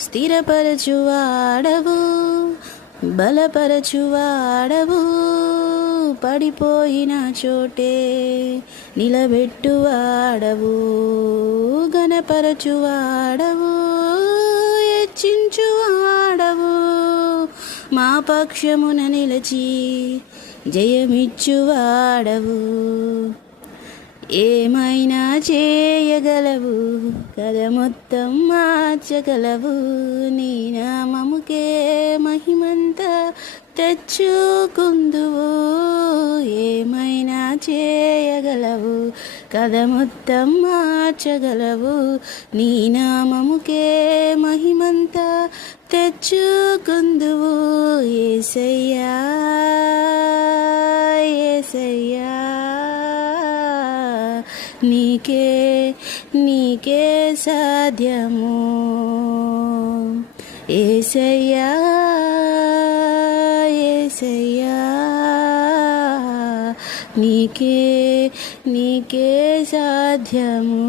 స్థిరపరచువాడవు, బలపరచువాడవు, పడిపోయిన చోటే నిలబెట్టువాడవు, ఘనపరచువాడవు, హెచ్చించువాడవు, మా పక్షమున నిలిచి జయమిచ్చువాడవు. ఏమైనా చేయగలవు, కథ మొత్తం మార్చగలవు, నీ నామముకే మహిమంతా తెచ్చుకుందువు. ఏమైనా చేయగలవు, కథ మొత్తం మార్చగలవు, నీ నామముకే మహిమంతా తెచ్చుకుందువు. యేసయ్యా యేసయ్యా, నీకే సాధ్యము. యేసయ్యా యేసయ్యా, నీకే సాధ్యము.